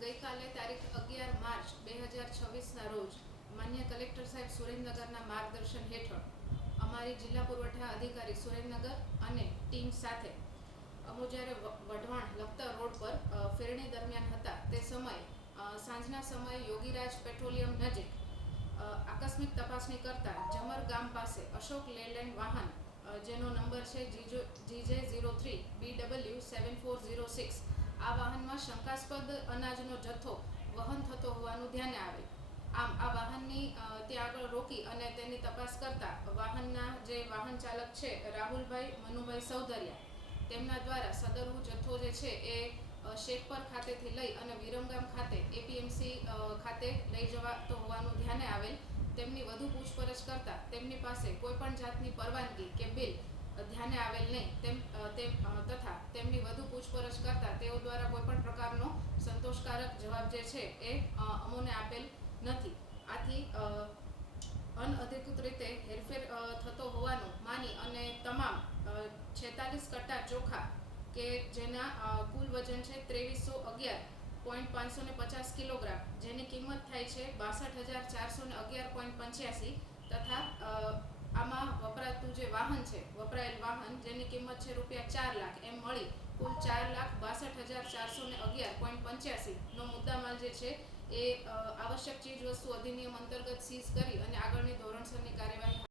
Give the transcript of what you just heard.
ગઈકાલે તારીખ 11 માર્ચ 2026ના રોજ માન્ય કલેક્ટર સાહેબ સુરેન્દ્રનગરના માર્ગદર્શન હેઠળ અમારી જિલ્લા પુરવઠા અધિકારી સુરેન્દ્રનગર અને ટીમ સાથે અમો જ્યારે વઢવાણ લખતર રોડ પર ફેરણી દરમિયાન હતા તે સમયે સાંજના સમયે યોગીરાજ પેટ્રોલિયમ નજીક આકસ્મિક તપાસણી કરતા જમર ગામ પાસે અશોક લેલેન્ડ વાહન જેનો નંબર છે GJ03BW7406 આ વાહનમાં શંકાસ્પદ અનાજનો જથ્થો વહન થતો હોવાનું ધ્યાને આવેલ. આમ આ વાહનની ત્યાં આગળ રોકી અને તેની તપાસ કરતા વાહનના જે વાહન ચાલક છે રાહુલભાઈ મનુભાઈ સૌધરિયા તેમના દ્વારા સદરનો જથ્થો જે છે એ શેખપર ખાતેથી લઈ અને વિરમગામ ખાતે એપીએમસી ખાતે લઈ જવાતો હોવાનું ધ્યાને આવેલ. તેમની વધુ પૂછપરછ કરતા તેમની પાસે કોઈપણ જાતની પરવાનગી કે બિલ ધ્યાને આવેલ નહીં તથા તેમની વધુ પૂછપરછ કરતા તેઓ દ્વારા કોઈપણ પ્રકારનો સંતોષકારક જવાબ જે છે એ અમોને આપેલ નથી. આથી અનઅધિકૃત રીતે હેરફેર થતો હોવાનું માની અને તમામ 46 કટ્ટા ચોખા કે જેના કુલ વજન છે 2311.550 કિલોગ્રામ જેની કિંમત થાય છે 62,411.85 તથા આમાં વપરાતું જે વાહન છે વપરાયેલ વાહન જેની કિંમત છે ₹4 લાખ એમ મળી કુલ 4,62,411.85 નો મુદ્દામાલ જે છે એ આવશ્યક ચીજ વસ્તુ અધિનિયમ અંતર્ગત સીઝ કરી અને આગળની ધોરણસરની કાર્યવાહી